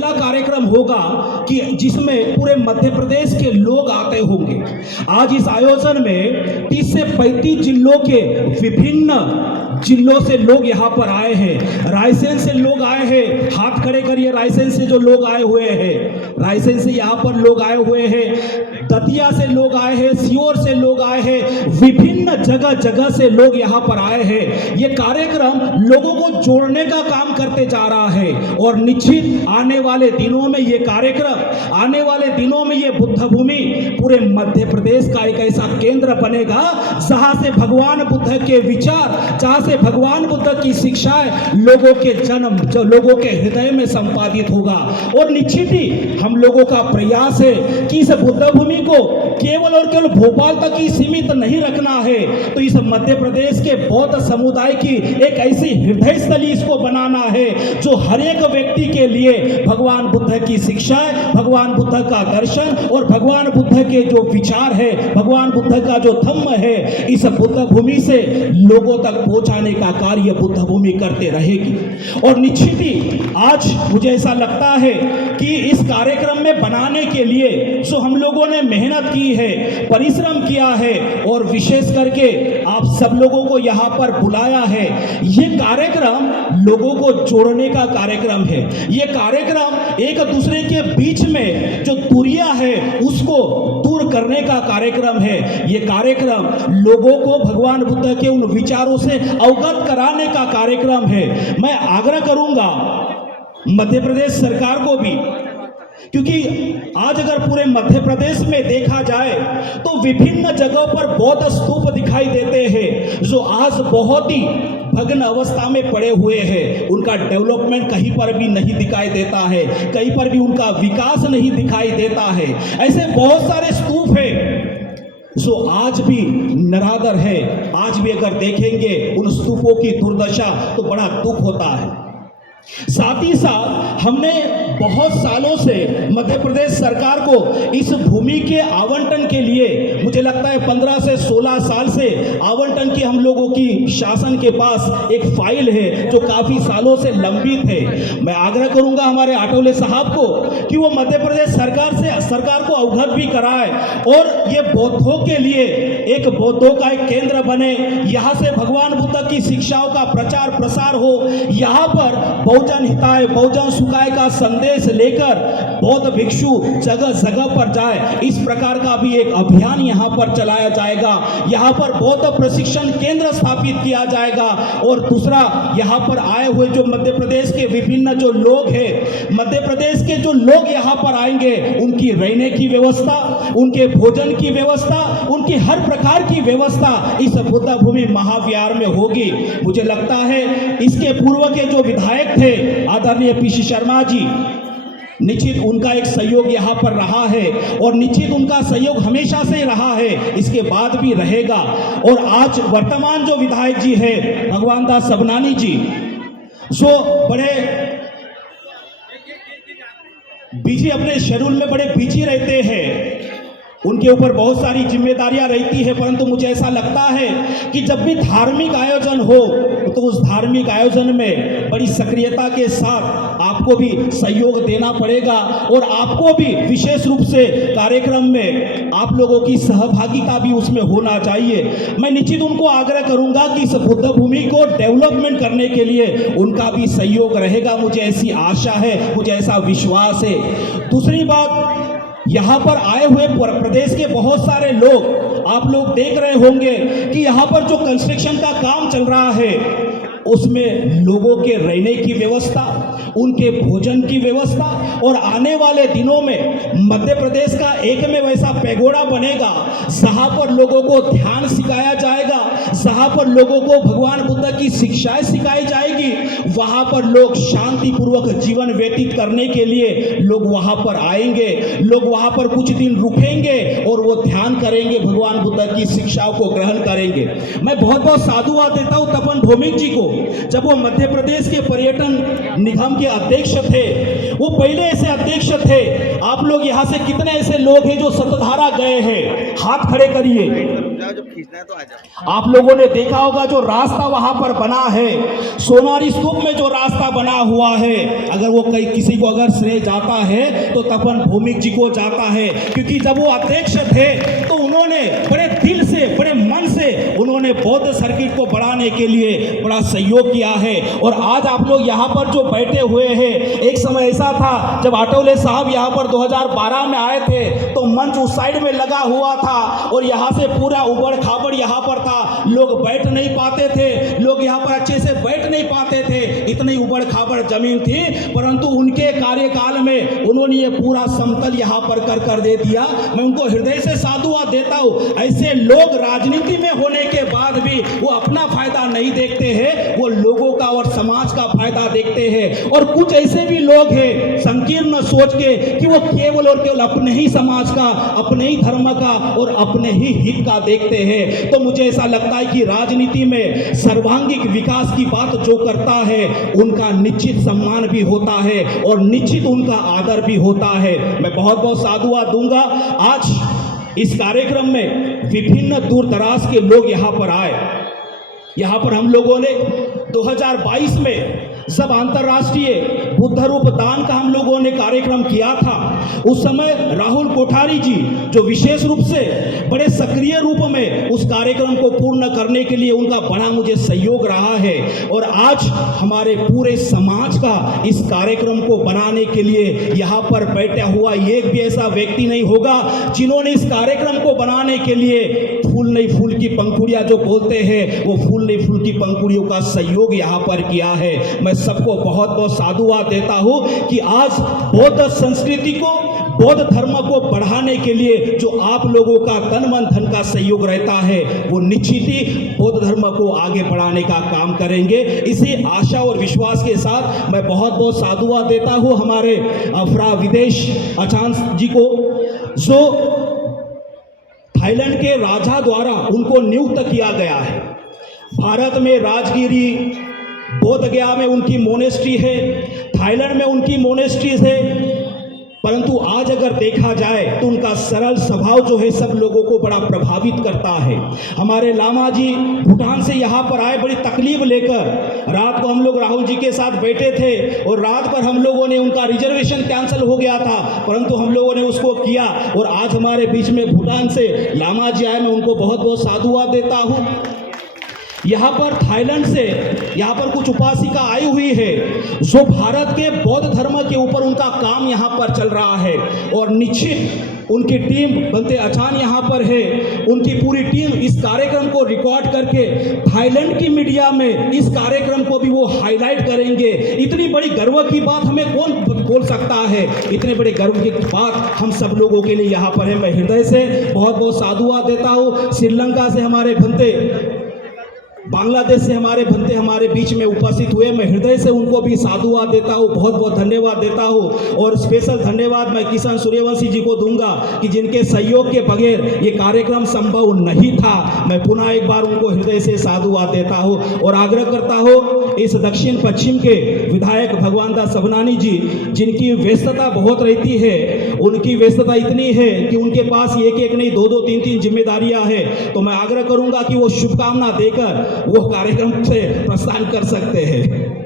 पहला कार्यक्रम होगा कि जिसमें पूरे मध्य प्रदेश के लोग आते होंगे। आज इस आयोजन में 30 से 35 जिलों के विभिन्न जिलों से लोग यहाँ पर आए हैं। रायसेन से लोग आए हैं, हाथ खड़े करिए। रायसेन से जो लोग आए हुए हैं, रायसेन से यहाँ पर लोग आए हुए हैं। दतिया से लोग आए हैं, सीहोर से लोग आए हैं, विभिन्न जगह जगह से लोग यहाँ पर आए हैं। ये कार्यक्रम लोगों को जोड़ने का काम करते जा रहा है और निश्चित आने वाले दिनों में ये कार्यक्रम, आने वाले दिनों में ये बुद्ध भूमि पूरे मध्य प्रदेश का एक ऐसा केंद्र बनेगा जहां से भगवान बुद्ध के विचार, जहां से भगवान बुद्ध की शिक्षाएं लोगों के जन्म, जो लोगों के हृदय में संपादित होगा। और निश्चित ही हम लोगों का प्रयास है कि इस बुद्ध भूमि को केवल और केवल भोपाल तक ही सीमित नहीं रखना है, तो इस मध्य प्रदेश के बौद्ध समुदाय की एक ऐसी हृदय स्थली इसको बनाना है जो हर एक व्यक्ति के लिए भगवान बुद्ध की शिक्षाएं, भगवान बुद्ध का दर्शन और भगवान बुद्ध के जो विचार है, भगवान बुद्ध का जो धम्म है, इस बुद्ध भूमि से लोगों तक पहुंचाने का कार्य बुद्ध भूमि करते रहेगी। और निश्चित ही आज मुझे ऐसा लगता है कि इस कार्यक्रम में बनाने के लिए जो हम लोगों ने मेहनत की है, परिश्रम किया है और विशेष करके आप सब लोगों को यहाँ पर बुलाया है, ये कार्यक्रम लोगों को जोड़ने का कार्यक्रम है। ये कार्यक्रम एक दूसरे के बीच में जो दूरियां है उसको दूर करने का कार्यक्रम है। ये कार्यक्रम लोगों को भगवान बुद्ध के उन विचारों से अवगत कराने का कार्यक्रम है। मैं आग्रह करूंगा मध्य प्रदेश सरकार को भी, क्योंकि आज अगर पूरे मध्य प्रदेश में देखा जाए तो विभिन्न जगहों पर बौद्ध स्तूप दिखाई देते हैं जो आज बहुत ही भग्न अवस्था में पड़े हुए हैं। उनका डेवलपमेंट कहीं पर भी नहीं दिखाई देता है, कहीं पर भी उनका विकास नहीं दिखाई देता है। ऐसे बहुत सारे स्तूप हैं जो आज भी निरादर है। आज भी अगर देखेंगे उन स्तूपों की दुर्दशा तो बड़ा दुख होता है। साथ ही साथ हमने बहुत सालों से मध्य प्रदेश सरकार को इस भूमि के आवंटन के लिए, मुझे लगता है 15 से 16 साल से आवंटन की हम लोगों की शासन के पास एक फाइल है जो काफी सालों से लंबित है। मैं आग्रह करूंगा हमारे आठवले साहब को कि वो मध्य प्रदेश सरकार को अवगत भी कराए और ये बौद्धों के लिए एक बौद्धों का एक केंद्र बने। यहाँ से भगवान बुद्ध की शिक्षाओं का प्रचार प्रसार हो। यहाँ पर बहुजन हिताय बहुजन सुखाय का संदेश लेकर बौद्ध भिक्षु जगह जगह पर जाए, इस प्रकार का भी एक अभियान यहाँ पर चलाया जाएगा। यहाँ पर बौद्ध प्रशिक्षण केंद्र स्थापित किया जाएगा। और दूसरा, यहाँ पर आए हुए जो मध्य प्रदेश के विभिन्न जो लोग हैं, मध्य प्रदेश के जो लोग यहाँ पर आएंगे, उनकी रहने की व्यवस्था, उनके भोजन की व्यवस्था, उनकी हर प्रकार की व्यवस्था इस बुद्ध भूमि महाविहार में होगी। मुझे लगता है इसके पूर्व के जो विधायक थे आदरणीय पीसी शर्मा जी, निश्चित उनका एक सहयोग यहाँ पर रहा है और निश्चित उनका सहयोग हमेशा से रहा है, इसके बाद भी रहेगा। और आज वर्तमान जो विधायक जी है भगवान दास सबनानी जी, जो बड़े बिजी, अपने शेड्यूल में बड़े बिजी रहते हैं, उनके ऊपर बहुत सारी जिम्मेदारियां रहती है, परंतु मुझे ऐसा लगता है कि जब भी धार्मिक आयोजन हो तो उस धार्मिक आयोजन में बड़ी सक्रियता के साथ आपको भी सहयोग देना पड़ेगा और आपको भी विशेष रूप से कार्यक्रम में आप लोगों की सहभागिता भी उसमें होना चाहिए। मैं निश्चित उनको आग्रह करूंगा कि इस बुद्ध भूमि को डेवलपमेंट करने के लिए उनका भी सहयोग रहेगा। मुझे ऐसी आशा है, मुझे ऐसा विश्वास है। दूसरी बात, यहाँ पर आए हुए प्रदेश के बहुत सारे लोग, आप लोग देख रहे होंगे कि यहाँ पर जो कंस्ट्रक्शन का काम चल रहा है उसमें लोगों के रहने की व्यवस्था, उनके भोजन की व्यवस्था, और आने वाले दिनों में मध्य प्रदेश का एक में वैसा पैगोडा बनेगा जहां पर लोगों को ध्यान सिखाया जाएगा, जहां पर लोगों को भगवान बुद्ध की शिक्षाएं सिखाई जाएगी। वहां पर लोग शांति पूर्वक जीवन व्यतीत करने के लिए लोग वहां पर आएंगे, लोग वहां पर कुछ दिन रुकेंगे और वो ध्यान करेंगे, भगवान बुद्ध की शिक्षाओं को ग्रहण करेंगे। मैं बहुत बहुत साधुवाद देता हूं तपन भौमिक जी को, जब वो मध्य प्रदेश के पर्यटन निगम के अध्यक्ष थे, वो पहले ऐसे अध्यक्ष थे। आप लोग यहाँ से कितने ऐसे लोग हैं जो सतधारा गए हैं? हाथ खड़े करिए। खींचना है तो आ जाओ। आप लोगों ने देखा होगा जो रास्ता वहां पर बना है, सोनारी स्तूप में जो रास्ता बना हुआ है, अगर वो किसी को अगर श्रेय जाता है तो तपन भौमिक जी को जाता है, क्योंकि जब वो अध्यक्ष थे तो उन्होंने बड़े दिल से, बड़े मन से उन्होंने बौद्ध सर्किट को बढ़ाने के लिए बड़ा सहयोग किया है। और आज आप लोग यहाँ पर जो बैठे हुए हैं, एक समय ऐसा था जब आठवले साहब यहाँ पर 2012 में आए थे तो मंच उस साइड में लगा हुआ था और यहाँ से पूरा उबड़ खाबड़ यहाँ पर था, लोग बैठ नहीं पाते थे, लोग यहाँ पर अच्छे से बैठ नहीं पाते थे, इतनी उबड़ खाबड़ जमीन थी। परंतु उनके कार्यकाल में उन्होंने ये पूरा समतल यहाँ पर कर दे दिया। मैं उनको हृदय से साधुवाद देता हूँ। ऐसे लोग राजनीति में होने के बाद भी वो अपना फायदा नहीं देखते हैं, वो लोगों का और समाज का फायदा देखते हैं। और कुछ ऐसे भी लोग हैं संकीर्ण सोच के कि वो केवल और केवल अपने ही समाज का, अपने ही धर्म का और अपने ही हित का देखते हैं। तो मुझे ऐसा लगता है कि राजनीति में सर्वांगीण विकास की बात जो करता है उनका निश्चित सम्मान भी होता है और निश्चित उनका आदर भी होता है। मैं बहुत बहुत साधुवाद दूंगा। आज इस कार्यक्रम में विभिन्न दूर दराज के लोग यहाँ पर आए। यहाँ पर हम लोगों ने 2022 में जब अंतर्राष्ट्रीय बुद्ध रूप दान का हम लोगों ने कार्यक्रम किया था, उस समय राहुल कोठारी जी जो विशेष रूप से बड़े सक्रिय रूप में उस कार्यक्रम को पूर्ण करने के लिए उनका बड़ा मुझे सहयोग रहा है। और आज हमारे पूरे समाज का इस कार्यक्रम को बनाने के लिए यहाँ पर बैठा हुआ एक भी ऐसा व्यक्ति नहीं होगा जिन्होंने इस कार्यक्रम को बनाने के लिए फूल नहीं फूल की पंखुड़ियाँ जो बोलते हैं, वो फूल नहीं फूल की पंखुड़ियों का सहयोग यहाँ पर किया है। मैं सबको बहुत बहुत साधुवाद देता हूँ कि आज बौद्ध संस्कृति को, बौद्ध धर्म को बढ़ाने के लिए जो आप लोगों का तन मन धन का सहयोग रहता है, वो निश्चित ही बौद्ध धर्म को आगे बढ़ाने का काम करेंगे। इसी आशा और विश्वास के साथ मैं बहुत बहुत साधुवाद देता हूँ हमारे फ्रा विदेश आचार्य जी को, जो थाईलैंड के राजा द्वारा उनको नियुक्त किया गया है। भारत में राजगिरी, बोधगया में उनकी मोनेस्ट्री है, थाईलैंड में उनकी मोनेस्ट्रीज है। परंतु आज अगर देखा जाए तो उनका सरल स्वभाव जो है सब लोगों को बड़ा प्रभावित करता है। हमारे लामा जी भूटान से यहाँ पर आए बड़ी तकलीफ लेकर। रात को हम लोग राहुल जी के साथ बैठे थे और रात पर हम लोगों ने, उनका रिजर्वेशन कैंसिल हो गया था परंतु हम लोगों ने उसको किया और आज हमारे बीच में भूटान से लामा जी आए। मैं उनको बहुत बहुत साधुवाद देता हूँ। यहाँ पर थाईलैंड से यहाँ पर कुछ उपासिका आई हुई है जो भारत के बौद्ध धर्म के ऊपर उनका काम यहाँ पर चल रहा है और निश्चित उनकी टीम बनते अचान यहाँ पर है। उनकी पूरी टीम इस कार्यक्रम को रिकॉर्ड करके थाईलैंड की मीडिया में इस कार्यक्रम को भी वो हाईलाइट करेंगे। इतनी बड़ी गर्व की बात हमें कौन बोल सकता है, इतने बड़े गर्व की बात हम सब लोगों के लिए यहाँ पर है। मैं हृदय से बहुत बहुत साधुवाद देता हूँ। श्रीलंका से हमारे बनते, बांग्लादेश से हमारे बनते हमारे बीच में उपस्थित हुए, मैं हृदय से उनको भी साधुवाद देता हूँ, बहुत बहुत धन्यवाद देता हूँ। और स्पेशल धन्यवाद मैं किशन सूर्यवंशी जी को दूंगा कि जिनके सहयोग के बगैर ये कार्यक्रम संभव नहीं था। मैं पुनः एक बार उनको हृदय से साधुवाद देता हूँ और आग्रह करता हूँ इस दक्षिण पश्चिम के विधायक भगवान दास सबनानी जी, जिनकी व्यस्तता बहुत रहती है, उनकी व्यस्तता इतनी है कि उनके पास एक एक नहीं दो दो तीन तीन जिम्मेदारियां हैं, तो मैं आग्रह करूंगा कि वो शुभकामना देकर वो कार्यक्रम से प्रस्थान कर सकते हैं।